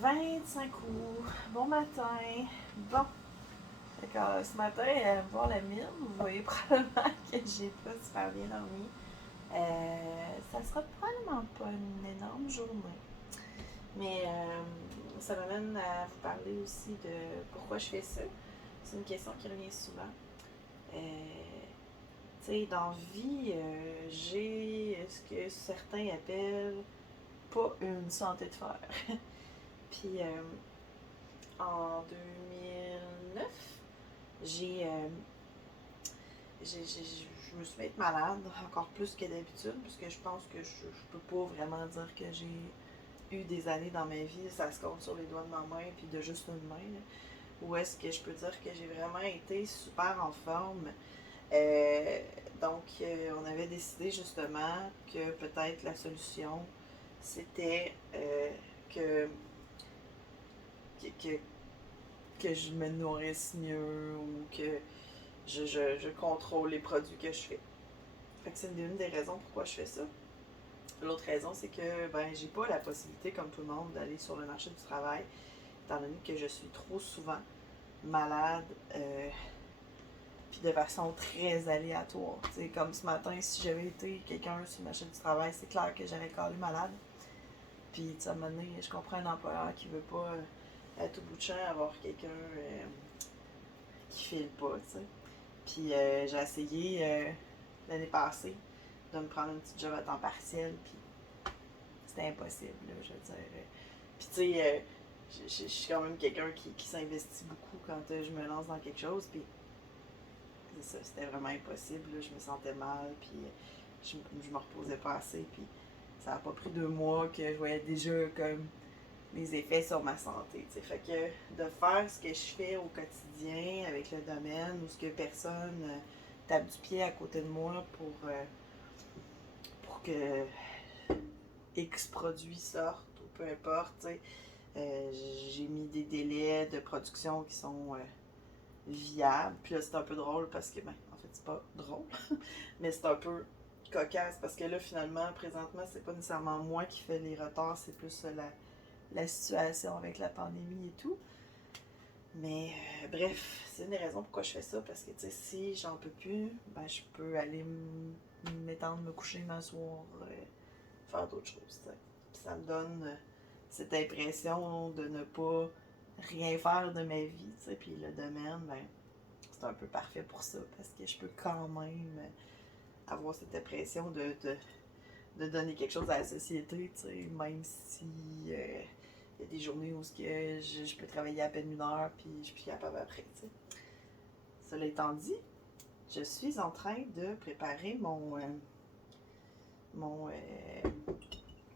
25 août, bon matin. Bon, d'accord, ce matin, voir la mine, vous voyez probablement que j'ai pas super bien dormi. Ça sera probablement pas une énorme journée. Mais ça m'amène à vous parler aussi de pourquoi je fais ça. C'est une question qui revient souvent. Tu sais, dans la vie, j'ai ce que certains appellent pas une santé de fer. Puis en 2009, j'ai, euh, je me suis fait malade, encore plus que d'habitude, parce que je pense que je peux pas vraiment dire que j'ai eu des années dans ma vie, ça se compte sur les doigts de ma main, puis de juste une main. Là. Ou est-ce que je peux dire que j'ai vraiment été super en forme? Euh, donc, on avait décidé justement que peut-être la solution, c'était que, que, que je me nourrisse mieux ou que je contrôle les produits que je fais. Fait que c'est une des raisons pourquoi je fais ça. L'autre raison, c'est que j'ai pas la possibilité, comme tout le monde, d'aller sur le marché du travail, étant donné que je suis trop souvent malade, puis de façon très aléatoire. T'sais, comme ce matin, si j'avais été quelqu'un sur le marché du travail, c'est clair que j'aurais collé malade. Puis, à un moment donné, je comprends un employeur qui veut pas, à tout bout de champ, avoir quelqu'un qui file pas, tu sais. Puis j'ai essayé l'année passée de me prendre une petite job à temps partiel, puis c'était impossible, là, je veux dire. Puis tu sais, je suis quand même quelqu'un qui s'investit beaucoup quand je me lance dans quelque chose, puis c'est ça, c'était vraiment impossible, là, je me sentais mal, puis je me reposais pas assez, puis ça a pas pris 2 mois que je voyais déjà comme les effets sur ma santé. T'sais. Fait que de faire ce que je fais au quotidien avec le domaine où ce que personne tape du pied à côté de moi pour que X produits sortent ou peu importe. J'ai mis des délais de production qui sont viables. Puis là, c'est un peu drôle parce que, en fait, c'est pas drôle, mais c'est un peu cocasse parce que là, finalement, présentement, c'est pas nécessairement moi qui fais les retards, c'est plus la situation avec la pandémie et tout. Mais bref, c'est une des raisons pourquoi je fais ça, parce que si j'en peux plus, je peux aller m'étendre, me coucher, m'asseoir, faire d'autres choses. T'sais. Puis ça me donne cette impression de ne pas rien faire de ma vie. T'sais. Puis le domaine, c'est un peu parfait pour ça, parce que je peux quand même avoir cette impression de donner quelque chose à la société, même si il y a des journées où je peux travailler à peine 1 heure puis je suis plus capable après. T'sais. Cela étant dit, je suis en train de préparer mon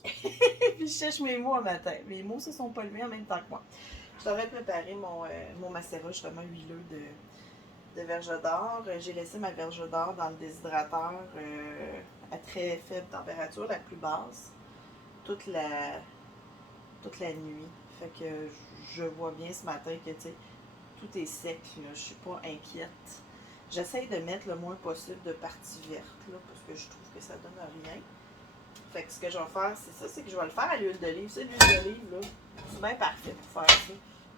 puis je cherche mes mots un matin. Mes mots se sont pas levés en même temps que moi. Je devrais préparer mon macérat justement huileux de verge d'or. J'ai laissé ma verge d'or dans le déshydrateur à très faible température, la plus basse, toute la, toute la nuit. Fait que je vois bien ce matin que tout est sec. Là. Je suis pas inquiète. J'essaye de mettre le moins possible de parties vertes là, parce que je trouve que ça donne rien. Fait que ce que je vais faire, c'est ça, c'est que je vais le faire à l'huile d'olive. C'est l'huile d'olive, là, c'est bien parfait pour faire ça.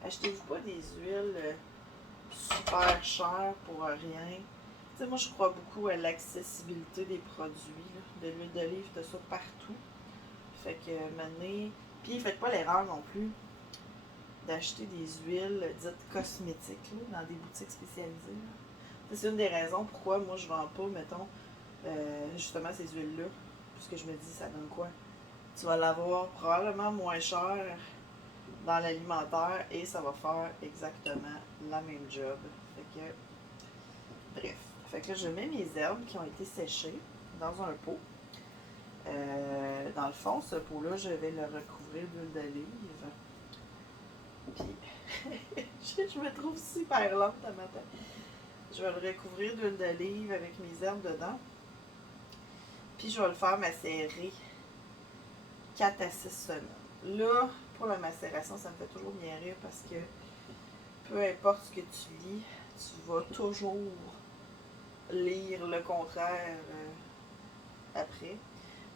Achetez-vous pas des huiles super chères pour rien. Tu sais, moi, je crois beaucoup à l'accessibilité des produits. Là. De l'huile d'olive, t'as ça partout. Fait que, maintenant, puis faites pas l'erreur non plus d'acheter des huiles dites cosmétiques là, dans des boutiques spécialisées. Là. C'est une des raisons pourquoi moi, je vends pas, mettons, justement ces huiles-là. Puisque je me dis, ça donne quoi? Tu vas l'avoir probablement moins cher dans l'alimentaire et ça va faire exactement la même job. Fait que, bref. Fait que là, je mets mes herbes qui ont été séchées dans un pot. Dans le fond, ce pot-là, je vais le recouvrir d'huile d'olive. Puis, je me trouve super lente le matin. Je vais le recouvrir d'huile d'olive avec mes herbes dedans. Puis, je vais le faire macérer 4 à 6 semaines. Là, pour la macération, ça me fait toujours bien rire parce que peu importe ce que tu lis, tu vas toujours lire le contraire après.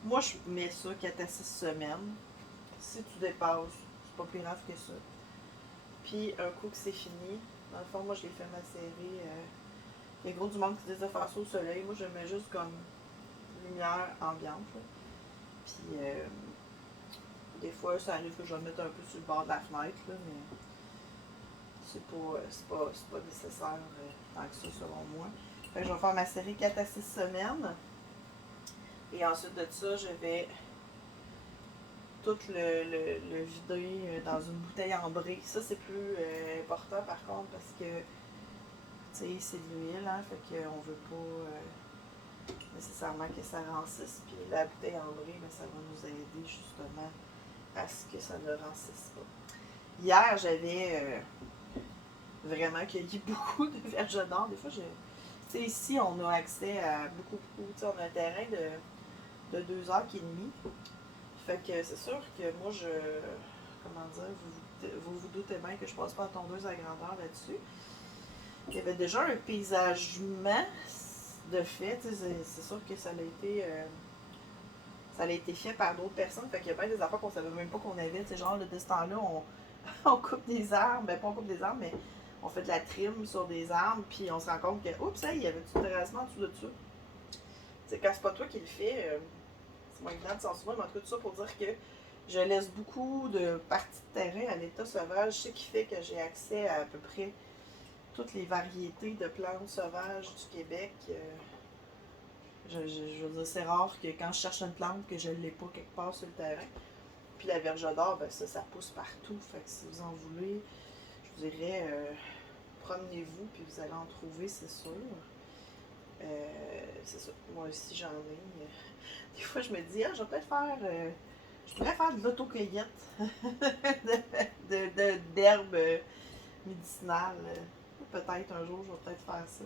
Moi, je mets ça 4 à 6 semaines. Si tu dépasses, pas plus grave que ça. Puis un coup que c'est fini, dans le fond, moi je les fais macérer. Il y a gros du monde qui disait de faire ça au soleil. Moi je mets juste comme lumière ambiante. Là. Puis des fois ça arrive que je vais le mettre un peu sur le bord de la fenêtre, là, mais c'est pas nécessaire tant que ça selon moi. Fait que je vais faire macérer 4 à 6 semaines. Et ensuite de ça, je vais tout le vider dans une bouteille ambrée. Ça, c'est plus important par contre parce que, tu sais, c'est de l'huile, hein, fait qu'on veut pas nécessairement que ça rancisse. Puis la bouteille ambrée, ben, ça va nous aider justement à ce que ça ne rancisse pas. Hier, j'avais vraiment cueilli beaucoup de verges d'or. Des fois, tu sais, ici, on a accès à beaucoup. Tu sais, on a un terrain de 2 heures et demie. Fait que c'est sûr que moi, comment dire, vous vous doutez bien que je passe pas à tondeuse à grandeur là-dessus. Il y avait déjà un paysagement de fait. C'est sûr que ça a été fait par d'autres personnes. Fait qu'il y a bien des affaires qu'on savait même pas qu'on avait. Genre, de ce temps-là, on coupe des arbres. Ben, pas on coupe des arbres, mais on fait de la trim sur des arbres. Puis on se rend compte que, oups, ça, il y avait du terrassement en dessous de ça. C'est quand c'est pas toi qui le fais, c'est moins évident de s'en souvenir. Mais en tout cas, tout ça pour dire que je laisse beaucoup de parties de terrain à l'état sauvage. Ce qui fait que j'ai accès à peu près toutes les variétés de plantes sauvages du Québec. Je veux dire, c'est rare que quand je cherche une plante, que je ne l'ai pas quelque part sur le terrain. Puis la verge d'or, ben ça pousse partout. Fait que si vous en voulez, je vous dirais, promenez-vous, puis vous allez en trouver, c'est sûr. C'est ça. Moi aussi, j'en ai. Des fois, je me dis, je vais peut-être faire. Je pourrais faire de l'autocueillette d'herbes médicinales. Peut-être un jour, je vais peut-être faire ça.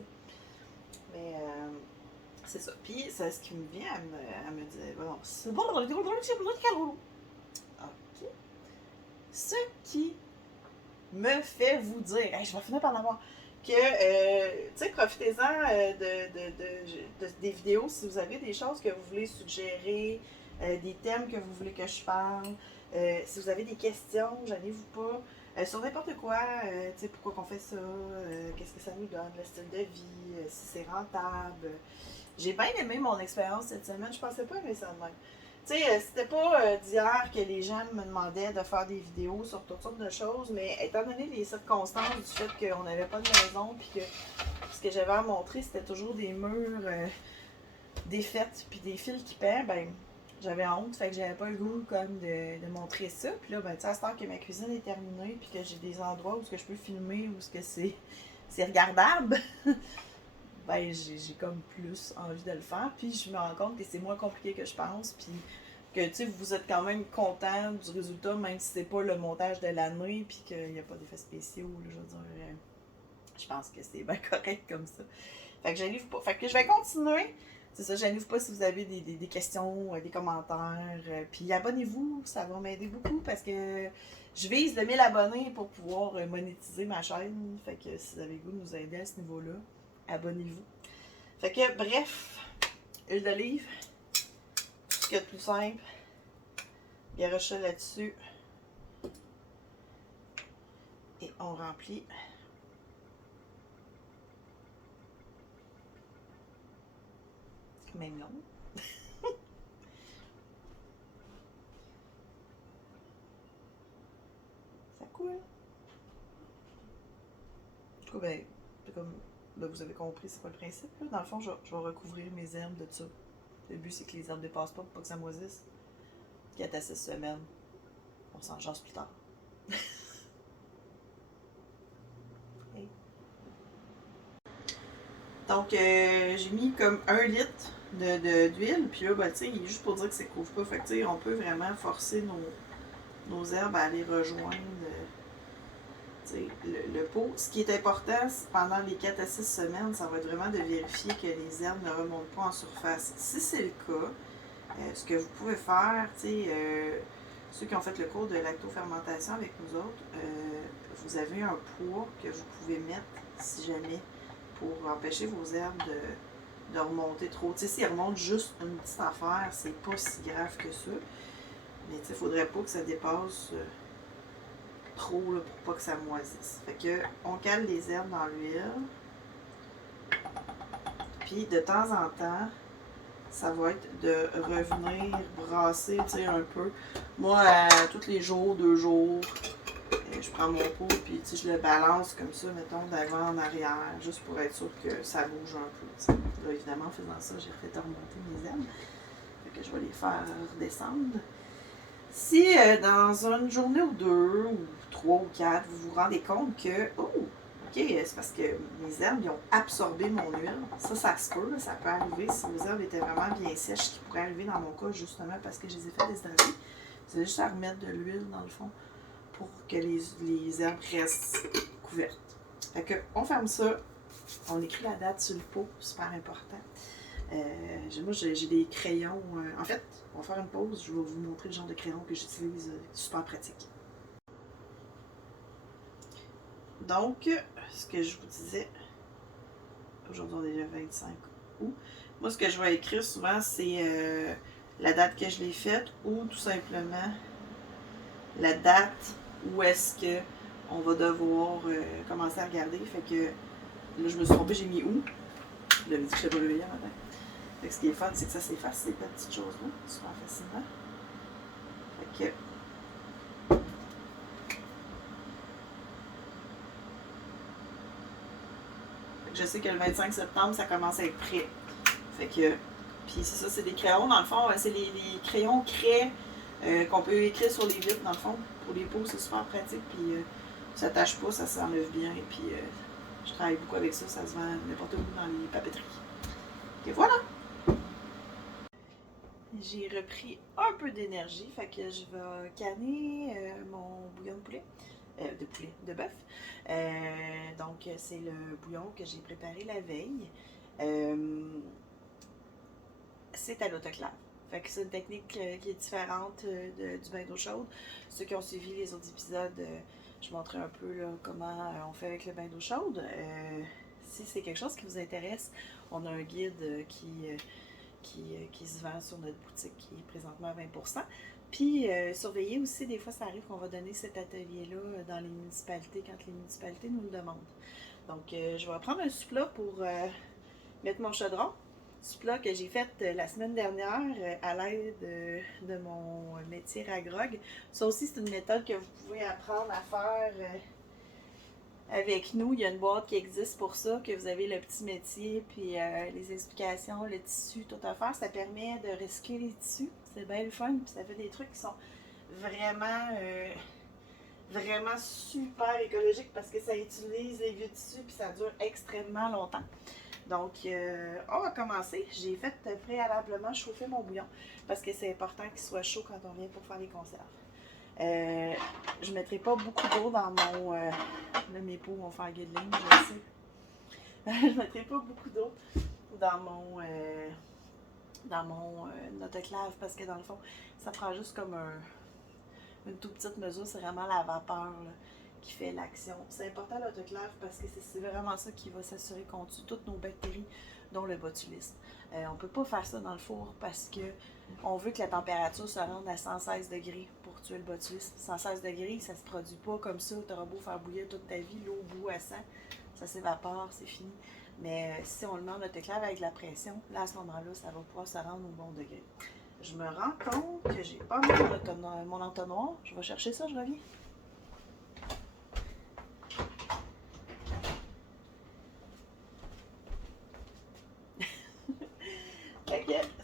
Mais c'est ça. Puis, c'est ce qui me vient à me dire. Bon, c'est bon, OK. Ce qui me fait vous dire, je vais finir par en avoir, que, tu sais, profitez-en des vidéos si vous avez des choses que vous voulez suggérer, des thèmes que vous voulez que je parle. Si vous avez des questions, gênez-vous pas. Sur n'importe quoi, tu sais, pourquoi qu'on fait ça, qu'est-ce que ça nous donne, le style de vie, si c'est rentable. J'ai bien aimé mon expérience cette semaine, je pensais pas aimer ça de même. Tu sais, c'était pas d'hier que les gens me demandaient de faire des vidéos sur toutes sortes de choses, mais étant donné les circonstances du fait qu'on n'avait pas de maison, puis que ce que j'avais à montrer, c'était toujours des murs défaites, puis des fils qui pendent, ben j'avais honte, fait que j'avais pas le goût comme de montrer ça. Puis là, ben tu sais, à ce temps que ma cuisine est terminée, puis que j'ai des endroits où ce que je peux filmer, où ce que c'est regardable, ben j'ai comme plus envie de le faire. Puis je me rends compte que c'est moins compliqué que je pense, puis que tu sais, vous êtes quand même content du résultat, même si c'est pas le montage de l'année, puis qu'il n'y a pas d'effets spéciaux, là, je veux dire. Je pense que c'est bien correct comme ça. Fait que j'arrive pas. Fait que je vais continuer. C'est ça, j'arrive pas si vous avez des questions, des commentaires. Puis abonnez-vous, ça va m'aider beaucoup parce que je vise le 1000 abonnés pour pouvoir monétiser ma chaîne. Fait que si vous avez le goût de nous aider à ce niveau-là, abonnez-vous. Fait que bref, huile d'olive, tout ce qu'il y a de plus simple. Garoche ça là-dessus. Et on remplit. Même long. Ça coule. En tout cas, ben, comme là, vous avez compris, c'est pas le principe. Là. Dans le fond, je vais recouvrir mes herbes de ça. Le but, c'est que les herbes ne dépassent pas pour pas que ça moisisse. 4 à 6 semaines. On s'en jase plus tard. Okay. Donc, j'ai mis comme 1 litre d'huile. Puis là, ben, tu sais, juste pour dire que ça couvre pas. Fait que, tu sais, on peut vraiment forcer nos herbes à aller rejoindre le pot. Ce qui est important, pendant les 4 à 6 semaines, ça va être vraiment de vérifier que les herbes ne remontent pas en surface. Si c'est le cas, ce que vous pouvez faire, ceux qui ont fait le cours de lactofermentation avec nous autres, vous avez un poids que vous pouvez mettre, si jamais, pour empêcher vos herbes de remonter trop. Tu sais, s'ils remontent juste une petite affaire, c'est pas si grave que ça. Mais tu sais, il faudrait pas que ça dépasse trop là, pour pas que ça moisisse. Fait que on cale les herbes dans l'huile. Puis de temps en temps, ça va être de revenir brasser, tu sais, un peu. Moi, tous les jours, 2 jours, je prends mon pot, puis tu sais, je le balance comme ça, mettons, d'avant en arrière, juste pour être sûr que ça bouge un peu. T'sais. Là, évidemment, en faisant ça, j'ai fait remonter mes herbes. Fait que je vais les faire redescendre. Si dans une journée ou 2, ou 3 ou 4, vous vous rendez compte que, oh, ok, c'est parce que mes herbes, ils ont absorbé mon huile. Ça se peut, ça peut arriver si vos herbes étaient vraiment bien sèches, ce qui pourrait arriver dans mon cas, justement parce que je les ai fait déshydrater. C'est juste à remettre de l'huile, dans le fond, pour que les herbes restent couvertes. Fait que, on ferme ça, on écrit la date sur le pot, super important. Moi, j'ai des crayons. En fait, on va faire une pause. Je vais vous montrer le genre de crayon que j'utilise. Super pratique. Donc, ce que je vous disais, aujourd'hui on est le 25 août. Moi, ce que je vais écrire souvent, c'est la date que je l'ai faite ou tout simplement la date où est-ce que on va devoir commencer à regarder. Fait que là, je me suis trompée, j'ai mis où. Je l'avais dit que je n'étais pas levée hier matin. Fait que ce qui est fun, c'est que ça s'efface, ces petites choses-là, super facilement. Fait que je sais que le 25 septembre, ça commence à être prêt. Fait que, puis c'est ça, c'est des crayons, dans le fond, c'est les crayons craie qu'on peut écrire sur les vitres, dans le fond. Pour les pots, c'est super pratique, puis ça tâche pas, ça s'enlève bien, et puis je travaille beaucoup avec ça, ça se vend n'importe où dans les papeteries. Et voilà! J'ai repris un peu d'énergie, fait que je vais canner mon bouillon de poulet. De bœuf. Donc, c'est le bouillon que j'ai préparé la veille. C'est à l'autoclave. Fait que c'est une technique qui est différente du bain d'eau chaude. Ceux qui ont suivi les autres épisodes, je montrais un peu là, comment on fait avec le bain d'eau chaude. Si c'est quelque chose qui vous intéresse, on a un guide qui se vend sur notre boutique qui est présentement à 20%. Puis, surveiller aussi, des fois, ça arrive qu'on va donner cet atelier-là dans les municipalités, quand les municipalités nous le demandent. Donc, je vais prendre un souplat pour mettre mon chaudron. Souplat que j'ai fait la semaine dernière à l'aide de mon métier à grog. Ça aussi, c'est une méthode que vous pouvez apprendre à faire avec nous. Il y a une boîte qui existe pour ça, que vous avez le petit métier, puis les explications, le tissu, tout à faire. Ça permet de recycler les tissus. C'est bien le fun, puis ça fait des trucs qui sont vraiment, vraiment super écologiques parce que ça utilise les vieux tissus, puis ça dure extrêmement longtemps. Donc, on va commencer. J'ai fait préalablement chauffer mon bouillon parce que c'est important qu'il soit chaud quand on vient pour faire les conserves. Je ne mettrai pas beaucoup d'eau dans mon... là, mes pots vont faire guideline, je sais. Je ne mettrai pas beaucoup d'eau dans mon autoclave parce que dans le fond, ça prend juste comme une toute petite mesure. C'est vraiment la vapeur là, qui fait l'action. C'est important l'autoclave parce que c'est vraiment ça qui va s'assurer qu'on tue toutes nos bactéries, dont le botulisme. On ne peut pas faire ça dans le four parce que on veut que la température se rende à 116 degrés pour tuer le botulisme. 116 degrés, ça ne se produit pas comme ça. Tu auras beau faire bouillir toute ta vie, l'eau bout à 100, ça s'évapore, c'est fini. Mais si on le met en autoclave avec la pression, là à ce moment-là, ça va pouvoir se rendre au bon degré. Je me rends compte que j'ai pas mis mon entonnoir. Je vais chercher ça, je reviens.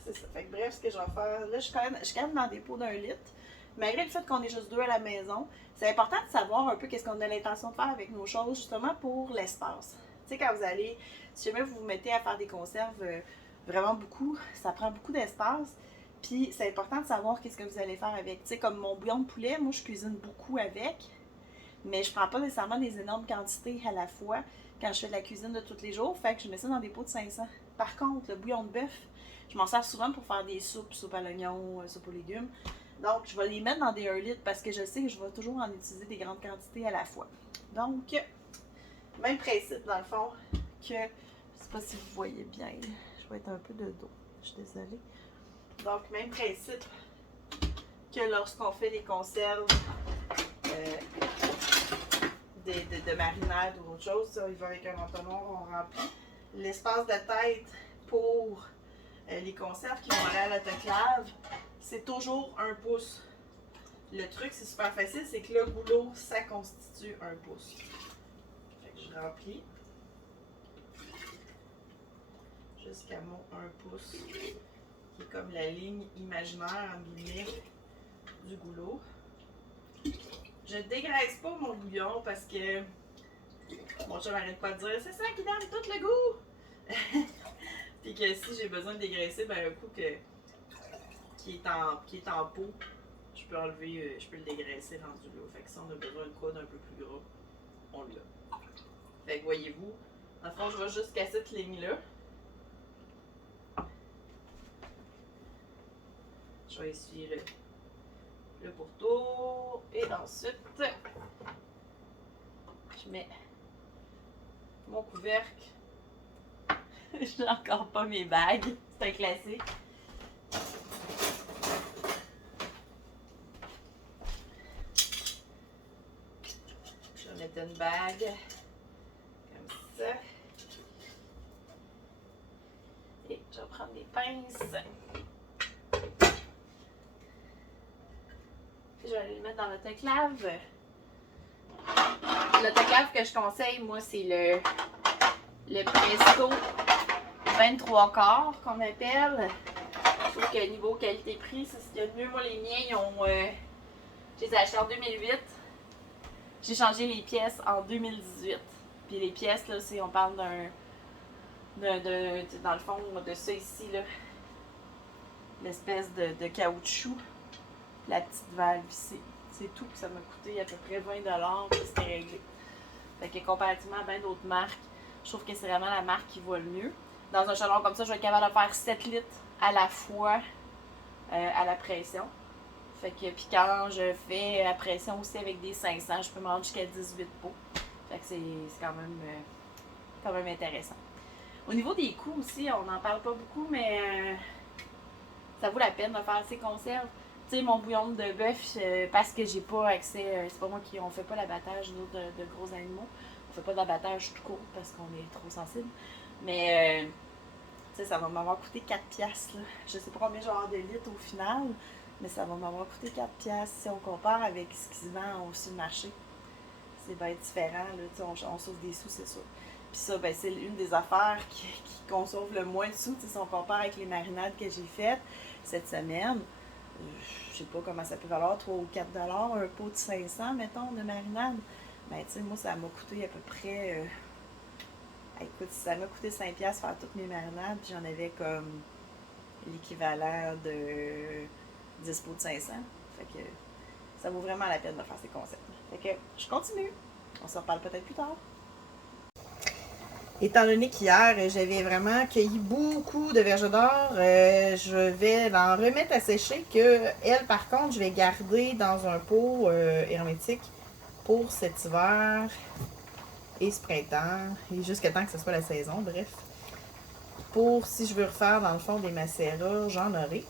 C'est ça. Fait que bref, ce que je vais faire, là, je suis quand même dans des pots d'1 litre. Malgré le fait qu'on est juste 2 à la maison, c'est important de savoir un peu qu'est-ce qu'on a l'intention de faire avec nos choses, justement pour l'espace. Tu sais, quand vous allez, si jamais vous vous mettez à faire des conserves vraiment beaucoup, ça prend beaucoup d'espace. Puis c'est important de savoir qu'est-ce que vous allez faire avec. Tu sais, comme mon bouillon de poulet, moi je cuisine beaucoup avec, mais je prends pas nécessairement des énormes quantités à la fois quand je fais de la cuisine de tous les jours. Fait que je mets ça dans des pots de 500. Par contre, le bouillon de bœuf, je m'en sers souvent pour faire des soupes, soupe à l'oignon, soupe aux légumes. Donc, je vais les mettre dans des 1 litre parce que je sais que je vais toujours en utiliser des grandes quantités à la fois. Donc, même principe dans le fond que, je ne sais pas si vous voyez bien, je vais être un peu de dos, je suis désolée. Donc, même principe que lorsqu'on fait les conserves marinade ou autre chose. Ça, il va avec un entonnoir, on remplit. L'espace de tête pour les conserves qui vont aller à l'autoclave, c'est toujours 1 pouce. Le truc, c'est super facile, c'est que le goulot, ça constitue 1 pouce. Fait que je remplis jusqu'à mon 1 pouce, qui est comme la ligne imaginaire, en guillemets, du goulot. Je ne dégraisse pas mon bouillon parce que mon chum n'arrête pas de dire c'est ça qui donne tout le goût. Puis que si j'ai besoin de dégraisser, ben un coup qui est en pot, je peux enlever, je peux le dégraisser rendu là. Fait que si on a besoin de quoi d'un peu plus gras, on l'a. Fait que voyez-vous, dans le fond, je vais jusqu'à cette ligne-là. Je vais essuyer le pourtour et ensuite je mets mon couvercle. Je n'ai encore pas mes bagues, c'est un classique. Je vais mettre une bague comme ça et je vais prendre des pinces. Je vais aller le mettre dans l'autoclave. L'autoclave que je conseille, moi, c'est le Presto 23 quarts qu'on appelle. Je trouve que niveau qualité-prix, c'est ce qu'il y a de mieux. Moi, les miens, je les ai achetés en 2008. J'ai changé les pièces en 2018. Puis les pièces, là, on parle dans le fond, de ça ici, là. L'espèce de caoutchouc. La petite valve ici. C'est tout, ça m'a coûté à peu près 20$, puis c'était réglé. Fait que comparativement à bien d'autres marques, je trouve que c'est vraiment la marque qui va le mieux. Dans un chaudron comme ça, je vais être capable de faire 7 litres à la fois à la pression. Fait que, puis quand je fais la pression aussi avec des 500, je peux me rendre jusqu'à 18 pots. Fait que c'est quand même intéressant. Au niveau des coûts aussi, on n'en parle pas beaucoup, mais ça vaut la peine de faire ces conserves. Tu sais, mon bouillon de bœuf, parce que j'ai pas accès, c'est pas moi on fait pas l'abattage de gros animaux. On fait pas d'abattage tout court parce qu'on est trop sensible. Mais, tu sais, ça va m'avoir coûté 4$. Là. Je sais pas combien je vais avoir de litres au final, mais ça va m'avoir coûté 4$ si on compare avec ce qui se vend aussi le marché. C'est bien différent, là, tu sais, on sauve des sous, c'est sûr. Puis ça, ben, c'est une des affaires qui consomme le moins de sous, tu sais, si on compare avec les marinades que j'ai faites cette semaine. Je sais pas comment ça peut valoir, 3 ou 4$, un pot de 500, mettons, de marinade. Ben, tu sais, moi, ça m'a coûté à peu près... écoute, ça m'a coûté 5$ faire toutes mes marinades, puis j'en avais comme l'équivalent de 10 pots de 500. Fait que ça vaut vraiment la peine de faire ces concepts. Fait que je continue. On se reparle peut-être plus tard. Étant donné qu'hier, j'avais vraiment cueilli beaucoup de verges d'or, je vais l'en remettre à sécher que elle, par contre, je vais garder dans un pot hermétique pour cet hiver et ce printemps, et jusqu'à temps que ce soit la saison, bref. Pour, si je veux refaire, dans le fond, des macérats, j'en aurai.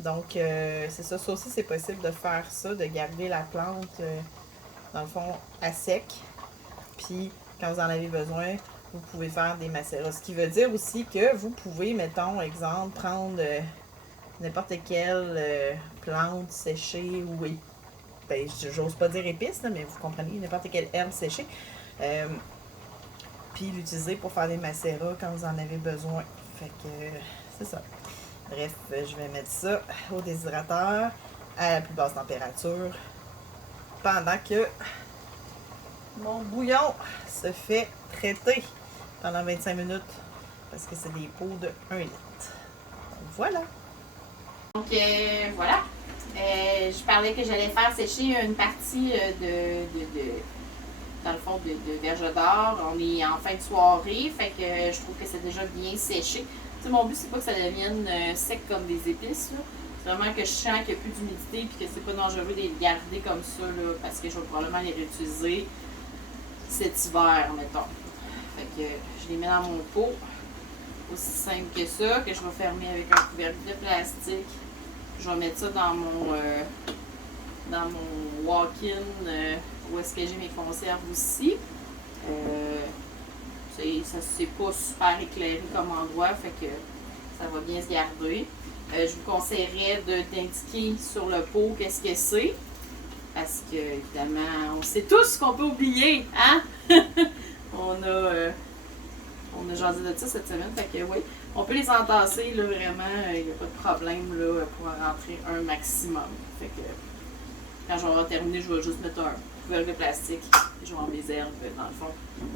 Donc, c'est ça. Ça aussi, c'est possible de faire ça, de garder la plante, dans le fond, à sec. Puis, quand vous en avez besoin, vous pouvez faire des macérats. Ce qui veut dire aussi que vous pouvez, mettons, exemple, prendre n'importe quelle plante séchée ou, ben, j'ose pas dire épice, là, mais vous comprenez, n'importe quelle herbe séchée. Puis l'utiliser pour faire des macérats quand vous en avez besoin. Fait que c'est ça. Bref, je vais mettre ça au déshydrateur à la plus basse température pendant que mon bouillon se fait traiter pendant 25 minutes parce que c'est des pots de 1 litre. Donc, voilà. Donc voilà. Je parlais que j'allais faire sécher une partie dans le fond de verges d'or. On est en fin de soirée, fait que je trouve que c'est déjà bien séché. Tu sais, mon but, c'est pas que ça devienne sec comme des épices. C'est vraiment que je sens qu'il n'y a plus d'humidité et que c'est pas dangereux de les garder comme ça, là, parce que je vais probablement les réutiliser cet hiver, mettons. Fait que je les mets dans mon pot. Aussi simple que ça, que je vais fermer avec un couvercle de plastique. Je vais mettre ça dans mon walk-in où est-ce que j'ai mes conserves aussi. C'est pas super éclairé comme endroit, fait que ça va bien se garder. Je vous conseillerais d'indiquer sur le pot qu'est-ce que c'est. Parce que, évidemment, on sait tous qu'on peut oublier, hein? on a jasé de ça cette semaine, fait que oui. On peut les entasser, là, vraiment, il n'y a pas de problème, là, pour en rentrer un maximum. Fait que, quand je vais avoir terminé, je vais juste mettre un couvercle de plastique, et je vais mettre mes herbes, dans le fond,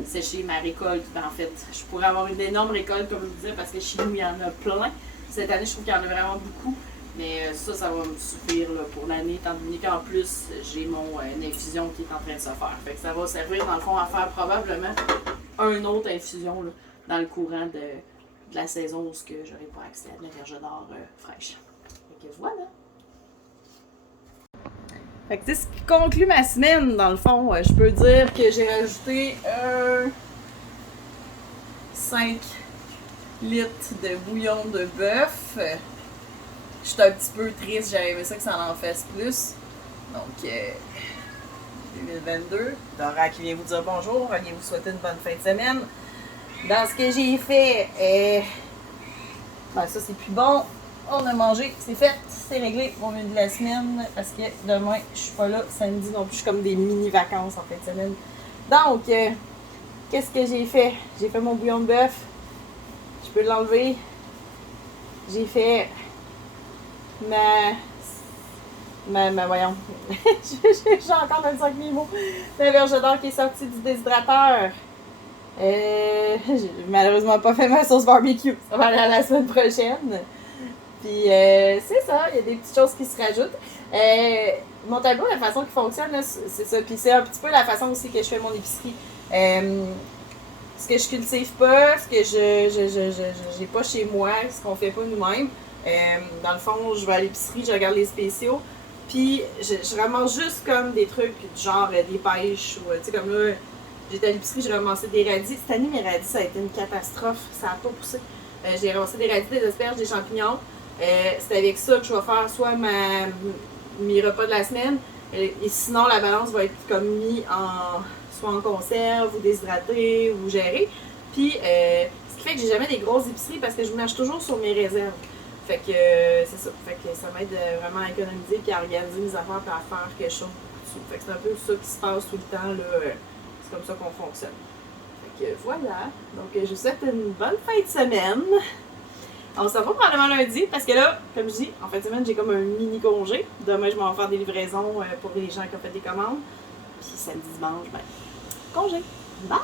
sécher ma récolte. En fait, je pourrais avoir une énorme récolte, comme je vous disais, parce que chez nous, il y en a plein. Cette année, je trouve qu'il y en a vraiment beaucoup. Mais ça va me suffire là, pour l'année, étant donné qu'en plus, j'ai mon infusion qui est en train de se faire. Fait que ça va servir, dans le fond, à faire probablement une autre infusion là, dans le courant de la saison où je n'aurai pas accès à de la verge d'or fraîche. Fait que voilà. Fait que c'est ce qui conclut ma semaine, dans le fond. Je peux dire que j'ai rajouté 5 litres de bouillon de bœuf. Je suis un petit peu triste, j'aurais aimé ça que ça en fasse plus. Donc, 2022. Dora qui vient vous dire bonjour, vient vous souhaiter une bonne fin de semaine. Dans ce que j'ai fait, ben ça c'est plus bon. On a mangé, c'est fait, c'est réglé mon menu de la semaine parce que demain je suis pas là, samedi non plus, je suis comme des mini-vacances en fin de semaine. Donc, qu'est-ce que j'ai fait? J'ai fait mon bouillon de bœuf. Je peux l'enlever. J'ai fait voyons. J'ai encore 25 000 mots. La verge d'or qui est sortie du déshydrateur. J'ai malheureusement pas fait ma sauce barbecue. Ça va aller à la semaine prochaine. Puis c'est ça, il y a des petites choses qui se rajoutent. Mon tableau, la façon qu'il fonctionne, là, c'est ça. Puis c'est un petit peu la façon aussi que je fais mon épicerie. Ce que je cultive pas, ce que j'ai pas chez moi, ce qu'on fait pas nous-mêmes. Dans le fond, je vais à l'épicerie, je regarde les spéciaux. Puis je ramasse juste comme des trucs genre des pêches ou tu sais comme là, j'étais à l'épicerie, j'ai ramassé des radis. Cette année, mes radis, ça a été une catastrophe, ça n'a pas poussé. J'ai ramassé des radis, des asperges, des champignons. C'est avec ça que je vais faire soit mes repas de la semaine. Et sinon, la balance va être comme mise soit en conserve ou déshydraté ou gérée. Puis, ce qui fait que j'ai jamais des grosses épiceries parce que je marche toujours sur mes réserves. Fait que c'est ça. Fait que ça m'aide vraiment à économiser puis à organiser mes affaires puis à faire quelque chose dessus. Fait que c'est un peu ça qui se passe tout le temps, là. C'est comme ça qu'on fonctionne. Fait que voilà. Donc, je vous souhaite une bonne fin de semaine. On se revoit probablement lundi parce que là, comme je dis, en fin de semaine, j'ai comme un mini congé. Demain, je vais en faire des livraisons pour les gens qui ont fait des commandes. Puis samedi, dimanche, ben, congé. Bye!